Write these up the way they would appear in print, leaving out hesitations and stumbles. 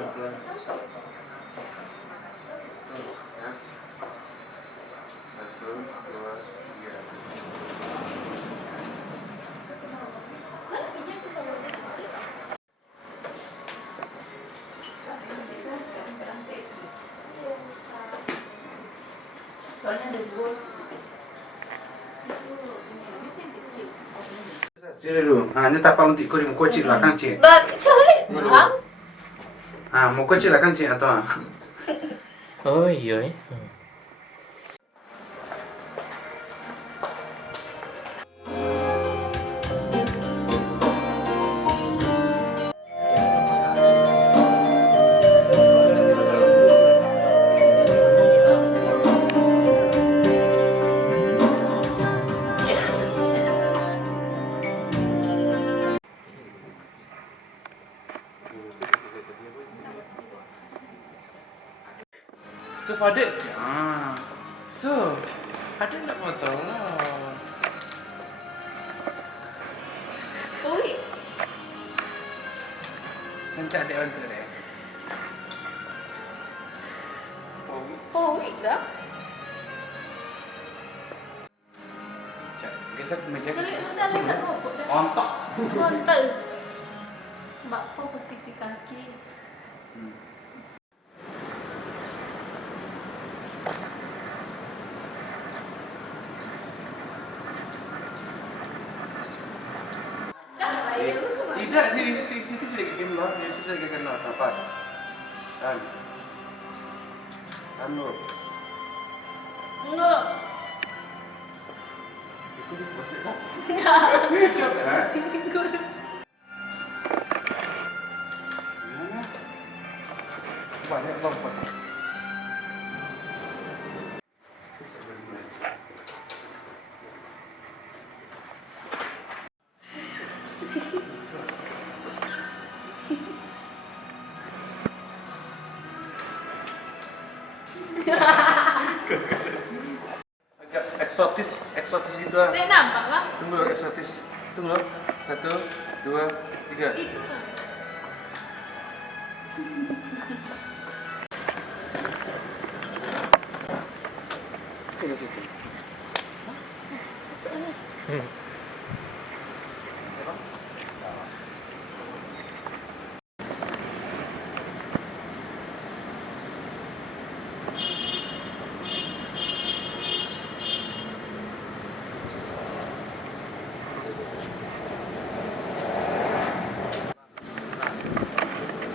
pelan-pelan. Ya. 1, 2, 3. Soalnya ada dua. Sini dulu. Ini tapak untuk ikut muka cik belakang cik. Lah, kecuali bang. Muka cik belakang cik atau Oh iya. So Fadil. So ada nak mau tahu lah. Ui, Nanti ada bantu deh. ui dah. Cak, geser meja. Cari sudah lihat kok. Ontok. Sebentar. Mbak, posisi kaki. Tidak, situ sudah gini loh. Di situ sudah gini loh. Nafas. Tahan. Tahan dulu. Enggak. Itu di bos deh. Enggak. Coba. Gimana? Banyak lompat. Agak eksotis gitu lah. Tidak nampak lah. Tunggu loh, eksotis. Tunggu loh. 1, 2, 3. Itu kan. Sini situ.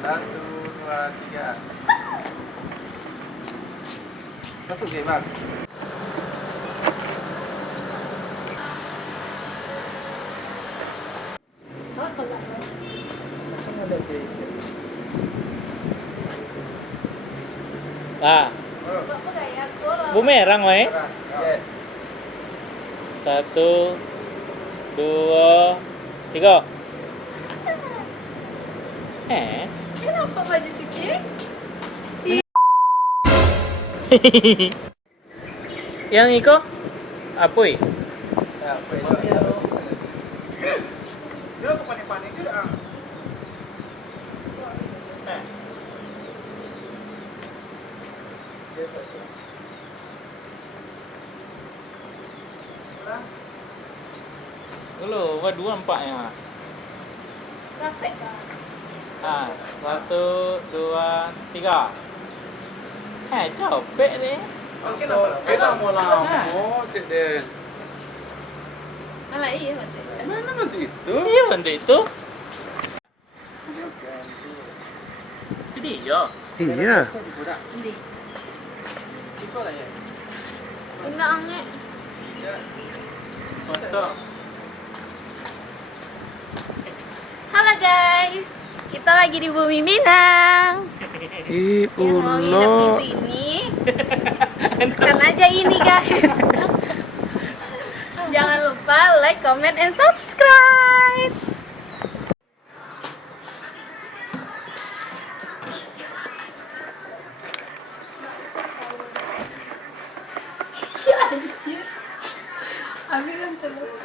Satu, dua, tiga. Masuk deh bang. Ah, Bapak kayak bola. bumerang wae. Yes. 1, 2, 3. Kenapa baju si Cik? Yang iko apa? Ya, dia kok panik-panik juga. Dulu, 2, 4 ya. Capek kan? 1, 2, 3. Capek deh. Kita mau lama, cek deh. Alah iya mati. Mana nanti itu? Iya, bentuk itu. Jadi ya. Iya. Endi? Iko lah ya. Enggak ange. Foto. Halo guys. Kita lagi di Bumi Minang. Yang mau nginep di sini. Kan aja ini guys. Jangan lupa like, comment, and subscribe. Ya anjir. Abi kan terus.